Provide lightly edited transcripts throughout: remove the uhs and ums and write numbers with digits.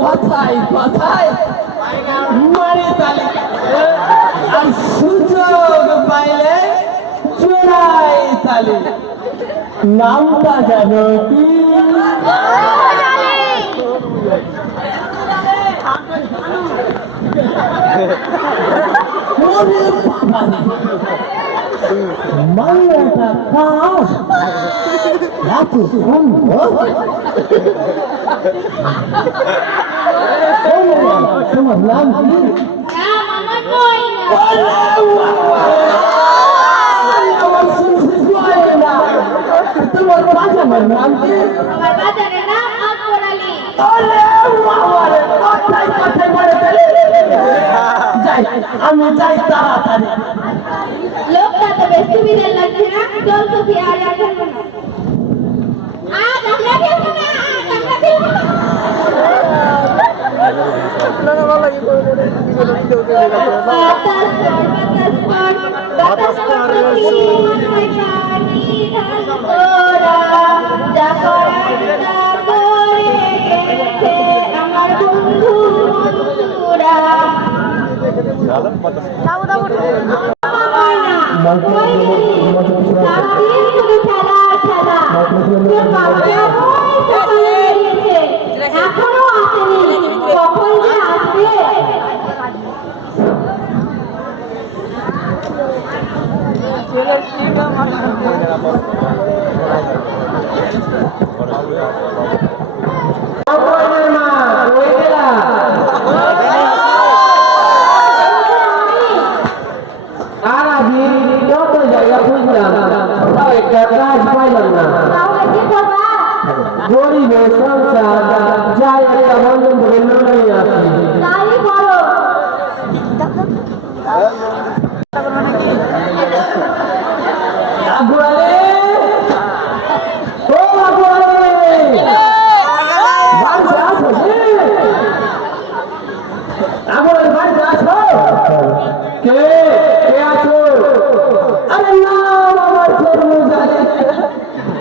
কথায় কথায় মারে তালি আর সুযোগ পাইলে চোরাই তালি নামটা জানো কি মাইয়াটা কাজ এত সুন্দর তোমার নাম কি তোমার বাজারের নাম কি আমি যাই তাড়াতাড়ি লোকটা তো বেশ সুবিধার লাগছে না চল তো কি আর রাখবো না আমরা খেলবো না আমরা খেলবো না আমার বন্ধু বন্ধুরা এখনো আসেনি কখন যে আসবে গরিবের সংসার যাই একটা বন্ধন ধরে লড়াই আছে তাই বলো আগুয়ালে ও আগুয়ালে বাড়িতে আসো আগুয়ালে বাড়িতে আসো কে কে আছো আরে না আমার ছোট জানে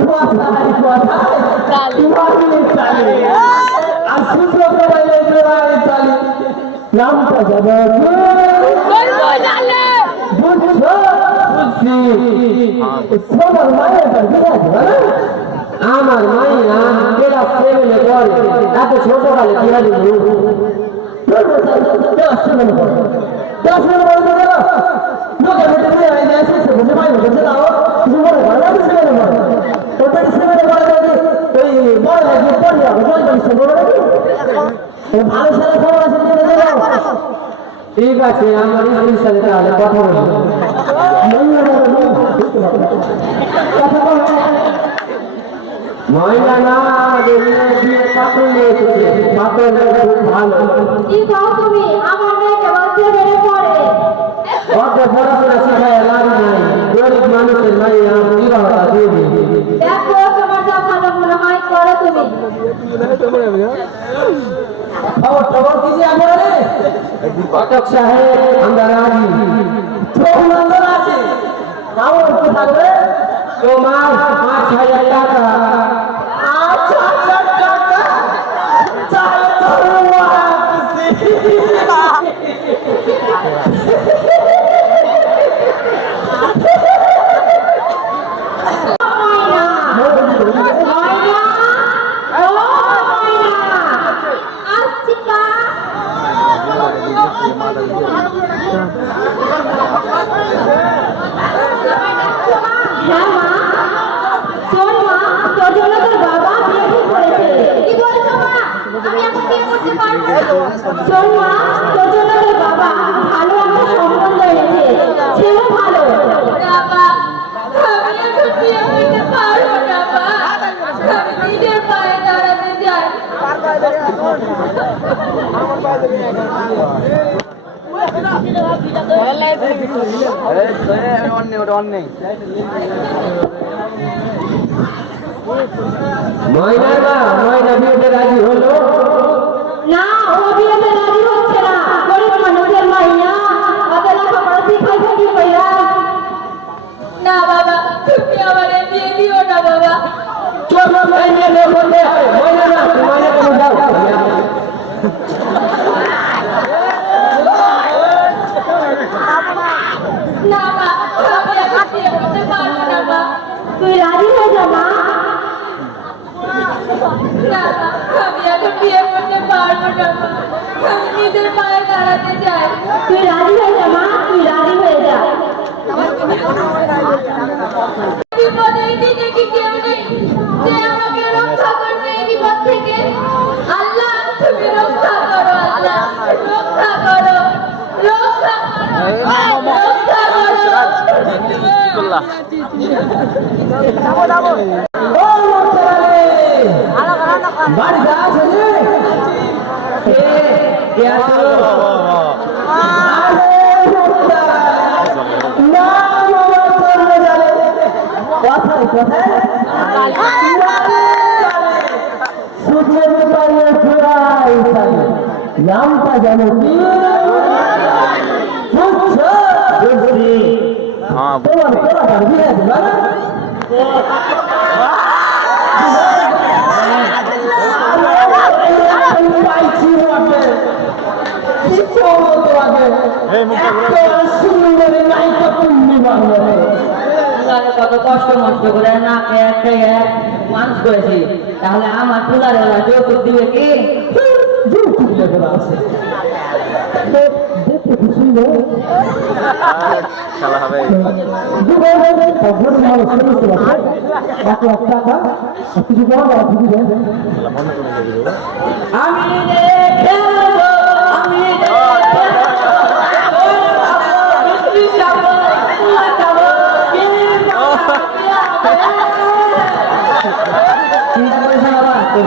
কথায় কথায় নামটা যাবে আমার মাইয়া কেরা সেভেনে করে এত ছোটকালে কিভাবে ঠিক আছে আমার স্ত্রীর সাথে তাহলে কথা বলি মহিলা না দিয়ে পাথর নিয়ে এসেছে পাথর খুব ভালো কি কও তুমি আমার মেয়েকে বলছে বেড়ে পড়ে অত পড়াশোনা শেখায় লাভ নাই গরিব মানুষের মাইয়া বিবাহটা দিয়ে দিই দেখো তোমার যা ভালো মনে হয় করো তুমি খবর কি যে আমার পাঠক সাহেব আমরা রাজি প্রবন্ধন আছে খবর কি থাকবে তোমার ৫,০০০ টাকা আচ্ছা আচ্ছা টাকা চাই তো ময়নার মা, ময়না বিয়েতে রাজি হলো? না, ও বিয়েতে রাজি হচ্ছে না। গরিব মানুষের মাইয়া, ওদের লেখাপড়া শিখাই থাকি কইরা। না বাবা, তুমি আমার বিয়ে দিও না বাবা। চলো ময়না লোক বলতে হয়, ময়না না, তুমি ময়না কেন যাও? না মা, আমি এখন বিয়ে করতে পারবো না মা। তুই রাজি হয়ে যা মা। না, আমি এখন বিয়ে করতে পারবো না মা। আমি নিজের পায়ে দাঁড়াতে চাই। তুই রাজি হয়ে যা মা, তুই রাজি হয়ে যা। বিপদে এই দিনে কি কেউ নেই যে আমাকে রক্ষা করবে এই বিপদ থেকে? আল্লাহ, তুমি রক্ষা করো, আল্লাহ রক্ষা করো, রক্ষা করো, রক্ষা করো। ও মোতালে বাড়ি যা ছেলে কে আছো? আরে মোতালে না বাবা চলে যাবে কোথায় কোথায় সুখে পাইলে জোড়াই থাকে নামটা জানো কি? বুঝছো? বুঝছি। তোমার তোমার বিয়ে দিবা না? পাইছি বটে সুন্দরী নায়িকা তুমি বাংলা কত কষ্ট মষ্ট করে না খেয়ে খেয়ে মানুষ করেছি, তাহলে আমার ফুলারে ওরা যৌতুক দিবে কি? যৌতুক লেখা আছে দেখতে খুব সুন্দর খেলা হবে। কিছু বলা আমি দেখে আমি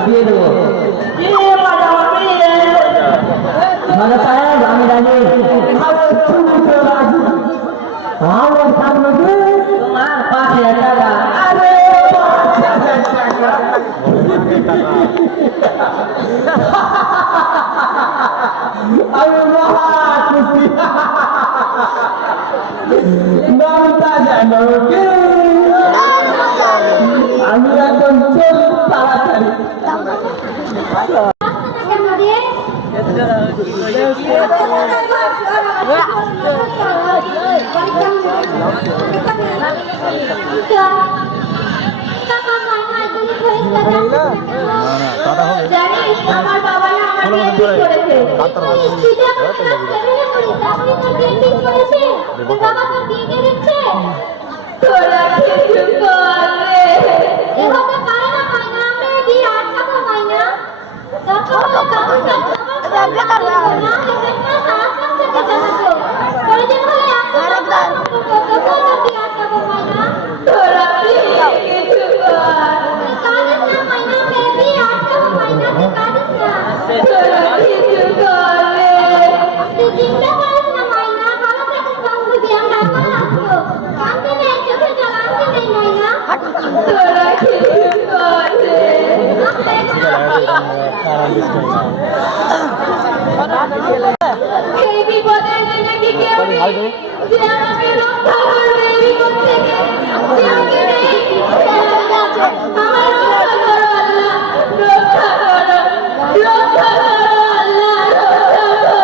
দিয়ে দেবো ভালো সাহেব আমি রাজি আমার থাকবে তোমার 5,000 টাকা। আরে আমি মহা খুশি নামটা জানো কি? আমি এখন চলি তাড়াতাড়ি জানিস আমার বাবা না আমার ডেন্টিস্ট করেছে। বাবা তোর বিয়ে দিয়ে দিচ্ছে। তোরা কিছু করবে এভাবে পারে না মাইনা, আমরা বিয়ে আটকাবো মাইনা। এই বিপদের দিনে কি কেউ নেই যে আমাকে রক্ষা করবে এই বিপদ থেকে? কেউ কি নেই? আমার রক্ষা করো আল্লাহ, রক্ষা করো, রক্ষা করো আল্লাহ, রক্ষা করো।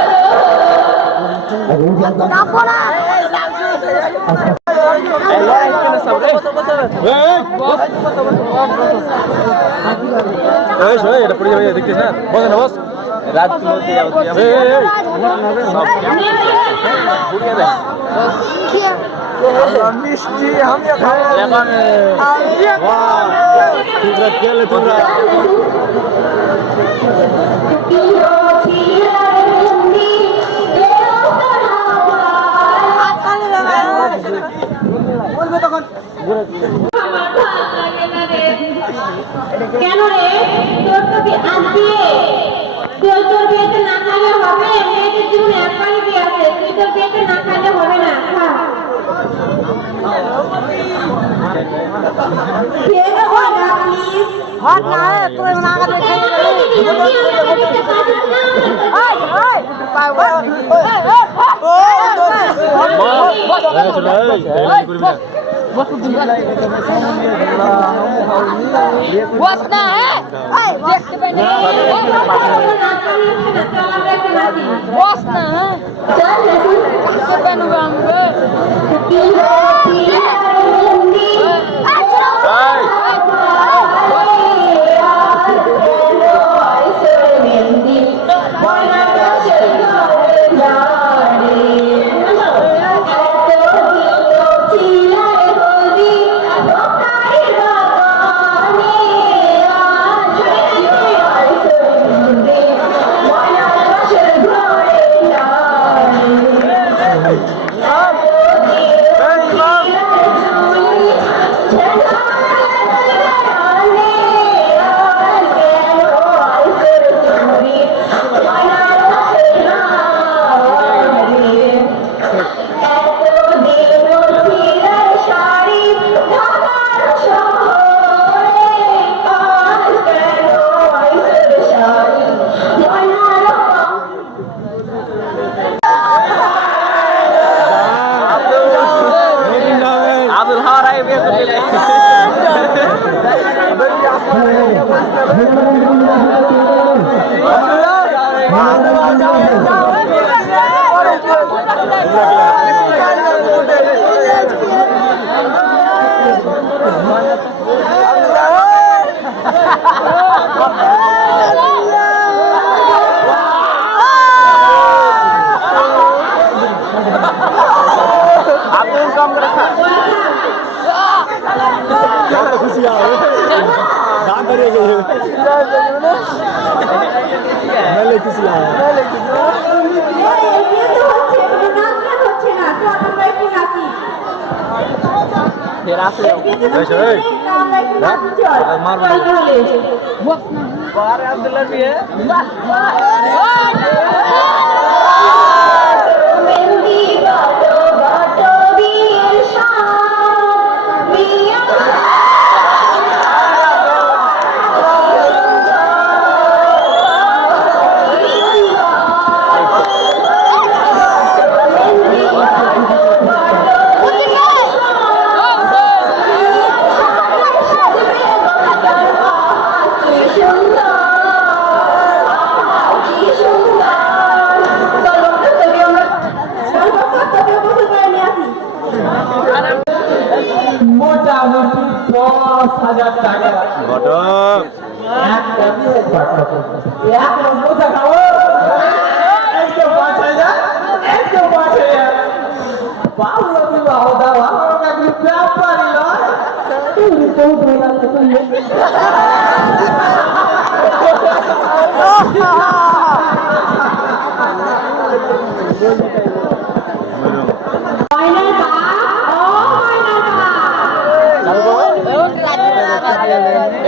এটা পড়ে যাবে, দেখছিস না? বস না বস। রাত মিষ্টি আমি তোমরা বলবে তখন আমার ভালো লাগে না রে। কেন রে? তোর তো আজকে তোর বিয়েতে না খাইলে হবে? মেয়েদের জীবনে একবারই বিয়ে আছে, তুই তোর বিয়েতে না খাইলে হবে না। খা। খেয়ে হয় না প্লিজ। হট না তুই না আগে দেখে বস না হ্যাঁ দেখতে পাই না বস না দেখতে আব্দুল হারাই বিয়ে করলে আব্দুল কম করে খা খুশি आओ दान करिए गए मेले खुशी आओ फिर আসলে মার বারে আব্দুল্লাহ বিয়ে মোটামুটি 10,000 টাকা ঘটক একটা বিয়ে ঘটক এক মাস বসে খাবো একটু 5,000 একটু 5,000 বাবু বিবাহ দাও আমার কাছে ব্যাপারই নয় তুমি তো বলতে তুমি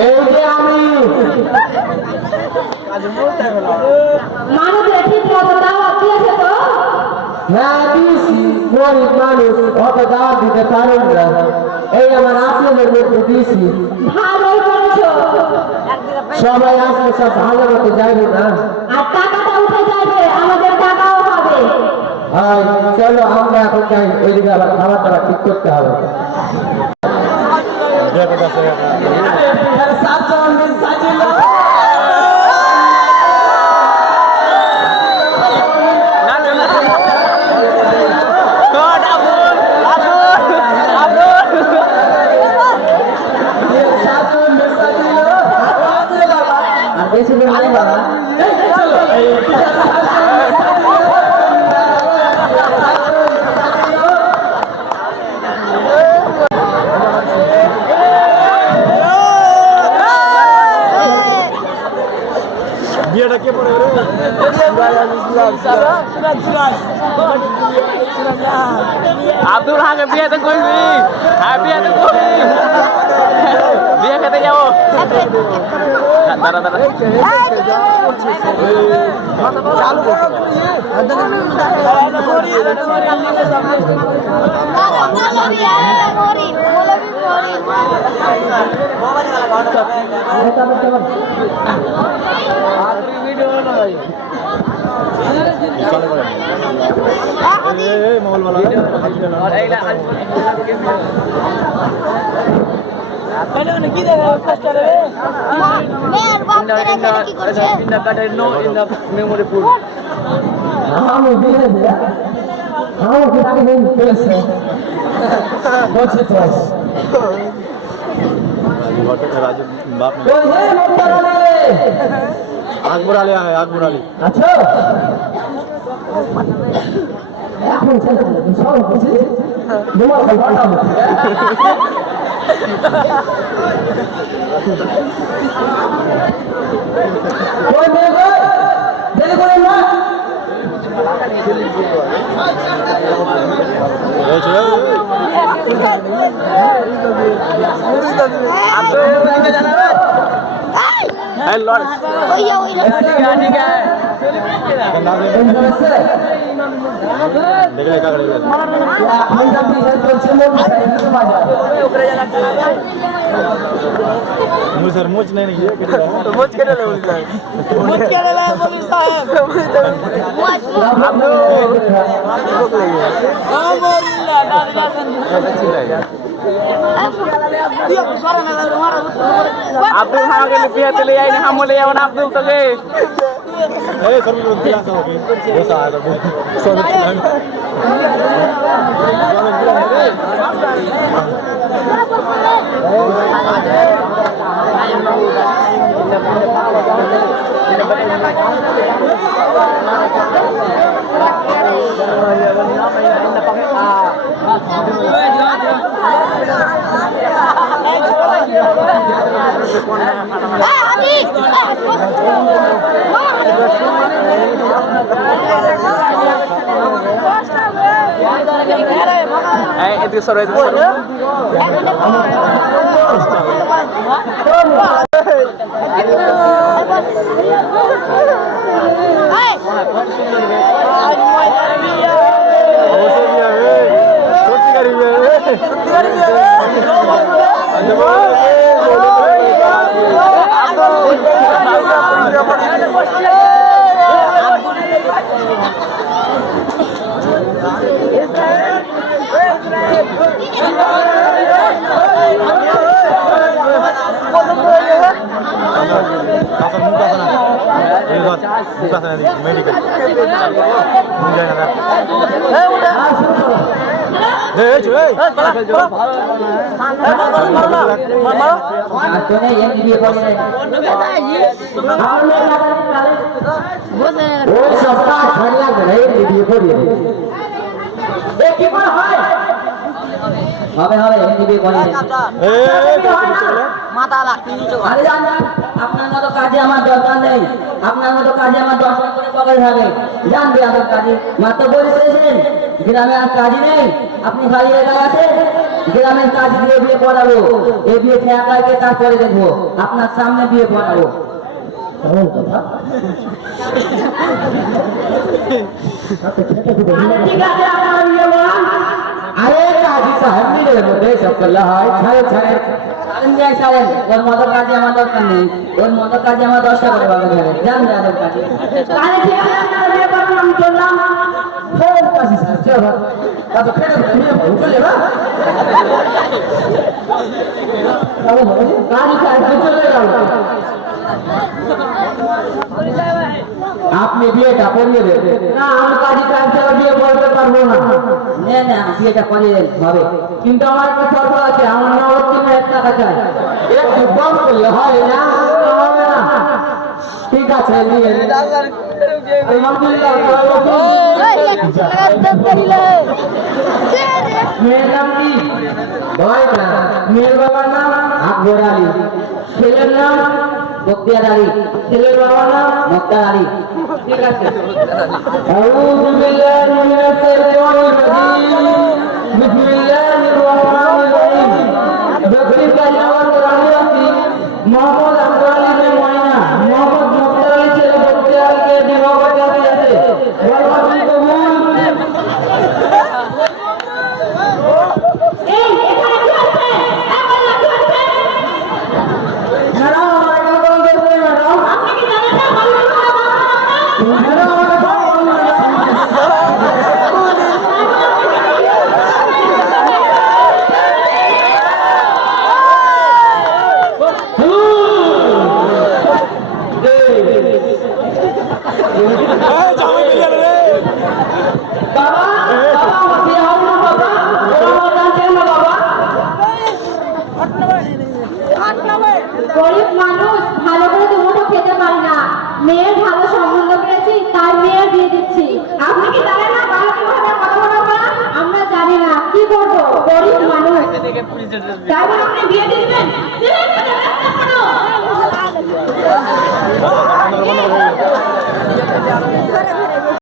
এই যে আমি মানুষের ঠিক মতো দাওয়াত দিয়েছে তো হ্যাঁ দিয়েছি গরিব মানুষ অত দাওয়াত দিতে পারেন না এই আমার আপনাদের মধ্যে দিয়েছি ভালোই করেছো সবাই আসলে সব ভালো মতো যাইবে না আর টাকাটা উঠে যাবে আমাদের টাকাও পাবে হয় চলো আমরা এখন যাই ওইদিকে আবার খাবার দাবার ঠিক করতে হবে আর বেশি করে আগে বাবা বিয়েটা কে পড়ে রে আব্দুল হাকে বিয়েতে করবি হ্যাঁ বিয়েতে করবি বিয়ে খেতে যাবো দাঁড়া দাঁড়া চালু করো মোবাইল वाला কি দেখা চেষ্টা রে মেয়ের বাপ কেন কি করছে in the memory pool আমি দিয়ে দিয়া আমি কি তাকে নেই পেছে বলছে তো राजू बाप ने ওই হে মোতারালে আকবর আলী है আকবর আলী আচ্ছা এখন চলে সব কিছু তোমার খালটা হচ্ছে ওই মেয়ে দেরি করে না এই চলে এই লড় ওইয়া দেখলে এটা করে मुझ सर मुझ नहीं है मुझ के ले बोली साहब मुझ के ले बोली साहब हम लोग अब्दुल खान के लिपिया ले आई ना हम ले आओ ना अब्दुल तो के ए सर भी दिला सब के बस आ रहा सो itu sore itu buka sana di medical. Munjai ada. cuy. আজকে এমবি বলে ওই সপ্তাহ খাইলা গলে ভিডিও করি দেখি কোন হয় হবে এমবি বলে মাথা লাগতে আরে জান আপনার মতো কাজে আমার দরকার নেই আপনার মতো কাজে আমার দরকার করে পকেট হবে জানবে আমার কাজে মাত্র বলেছেন গ্রামে আর কাজই নেই আপনি খালি এলাকায় আছেন গ্রামের কাজ দিয়ে বিয়ে পড়াবো এই বিয়ে খেয়াকে তারপরে দেখবো আপনার সামনে বিয়ে পড়াবো ঠিক আছে আপনারা বিয়ে বলান আরে কাজী সাহেব মিলে মধ্যে সব করলে হয় ছাড়ে ছাড়েন ওর মতো কাজে আমার দরকার নেই ওর মতো কাজে আমার 10টা করে বাগান হবে জানবে আমার কাজে তাহলে ঠিক আছে আপনারা বিয়ে করুন আমি চললাম ফের কাজী সাহেব চলো কত ফের বিয়ে করুন চলে বা কাজী সাহেব চলে গেল আপনি বিয়েটা করিয়ে দেবেন না আমি কাজী সাহেব ছাড়া বিয়ে করতে পারবো না না বিয়েটা করিয়ে হবে কিন্তু আমার একটা শর্ত আছে আমার নগদ 3000 টাকা চাই একটু কম করলে হয় না হবে না ঠিক আছে নিয়ে মেয়ের নাম কি মেয়ের বাবার নাম আকবর আলী ছেলের নাম বক্তিয়ার আলী ছেলের বাবার নাম মুক্তার আলী ঠিক আছে আউযু বিল্লাহি